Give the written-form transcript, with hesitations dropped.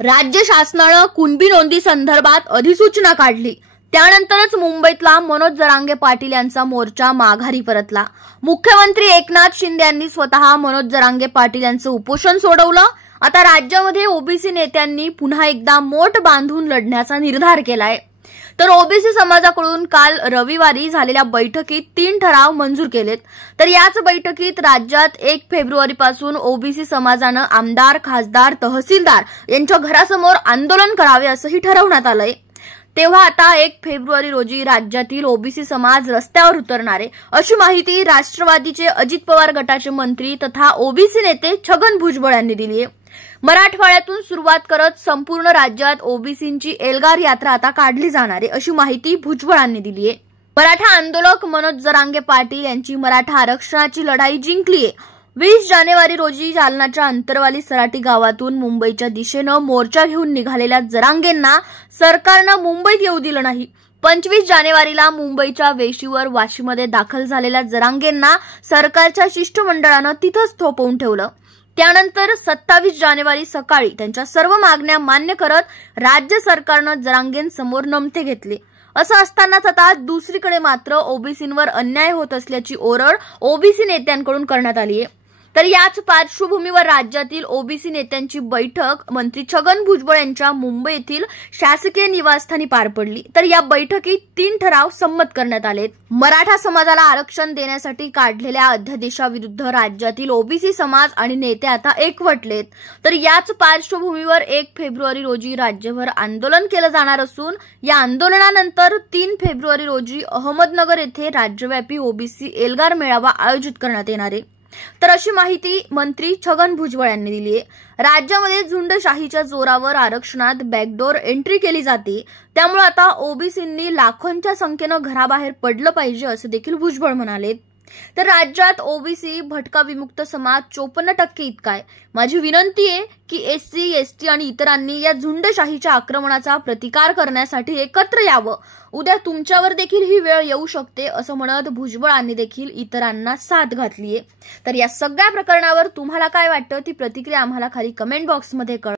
राज्य शासनानं कुणबी नोंदी संदर्भात अधिसूचना काढली। त्यानंतरच मुंबईतला मनोज जरांगे पाटील यांचा मोर्चा माघारी परतला। मुख्यमंत्री एकनाथ शिंदे यांनी स्वतः मनोज जरांगे पाटील यांचं उपोषण सोडवलं। आता राज्यामध्ये ओबीसी नेत्यांनी पुन्हा एकदा मोठ बांधून लढण्याचा निर्धार केलाय। तर ओबीसी समाजाकडून काल रविवारी झालेल्या बैठकीत 3 ठराव मंजूर केलेत। तर याच बैठकीत राज्यात 1 फेब्रुवारीपासून ओबीसी समाजानं आमदार, खासदार, तहसीलदार यांच्या घरासमोर आंदोलन करावे असंही ठरवण्यात आलंय। तेव्हा आता 1 फेब्रुवारी रोजी राज्यातील ओबीसी समाज रस्त्यावर उतरणार आहे, अशी माहिती राष्ट्रवादीचे अजित पवार गटाचे मंत्री तथा ओबीसी नेते छगन भुजबळ यांनी दिली आहे। मराठवाड्यातून सुरुवात करत संपूर्ण राज्यात ओबीसींची एल्गार यात्रा आता काढली जाणार आहे, अशी माहिती भुजबळांनी दिली आहे। मराठा आंदोलक मनोज जरांगे पाटील यांची मराठा आरक्षणाची लढाई जिंकली आहे। 20 जानेवारी रोजी जालनाच्या अंतरवाली सराटी गावातून मुंबईच्या दिशेनं मोर्चा घेऊन निघालेल्या जरांगेंना सरकारनं मुंबईत येऊ दिलं नाही। 25 जानेवारीला मुंबईच्या वेशीवर वाशीमध्ये दाखल झालेल्या जरांगेंना सरकारच्या शिष्टमंडळानं तिथंच थोपवून ठेवलं। त्यानंतर 27 जानेवारी सकाळी त्यांच्या सर्व मागण्या मान्य करत राज्य सरकारनं जरांगेंसमोर नमते घेतले। असं असतानाच आता दुसरीकडे मात्र ओबीसींवर अन्याय होत असल्याची ओरड ओबीसी नेत्यांकडून करण्यात आली आहे। तर याच पार्श्वभूमीवर राज्यातील ओबीसी नेत्यांची बैठक मंत्री छगन भुजबळ यांच्या मुंबई येथील शासकीय निवासस्थानी पार पडली। तर या बैठकीत 3 ठराव संमत करण्यात आलेत। मराठा समाजाला आरक्षण देण्यासाठी काढलेल्या अध्यादेशाविरुद्ध राज्यातील ओबीसी समाज आणि नेते आता एकवटलेत। तर याच पार्श्वभूमीवर 1 फेब्रुवारी रोजी राज्यभर आंदोलन केलं जाणार असून या आंदोलनानंतर 3 फेब्रुवारी रोजी अहमदनगर येथे राज्यव्यापी ओबीसी एल्गार मेळावा आयोजित करण्यात येणार आहे। तर अशी माहिती मंत्री छगन भुजबळ यांनी दिली आहे। राज्यामध्ये झुंडशाहीच्या जोरावर आरक्षणात बॅकडोर एंट्री केली जाते, त्यामुळे आता ओबीसींनी लाखोंच्या संख्येनं घराबाहेर पडलं पाहिजे असं देखील भुजबळ म्हणाले। तर राज्यात ओबीसी भटका विमुक्त समाज 54% इतका आहे। माझी विनंती आहे की एससी, एसटी आणि इतरांनी या झुंडशाहीच्या आक्रमणाचा प्रतिकार करण्यासाठी एकत्र यावं। उद्या तुमच्यावर देखील ही वेळ येऊ शकते असं म्हणत भुजबळांनी देखील इतरांना साथ घातलीये। तर या सगळ्या प्रकरणावर तुम्हाला काय वाटतं ती प्रतिक्रिया आम्हाला खाली कमेंट बॉक्समध्ये कळवा।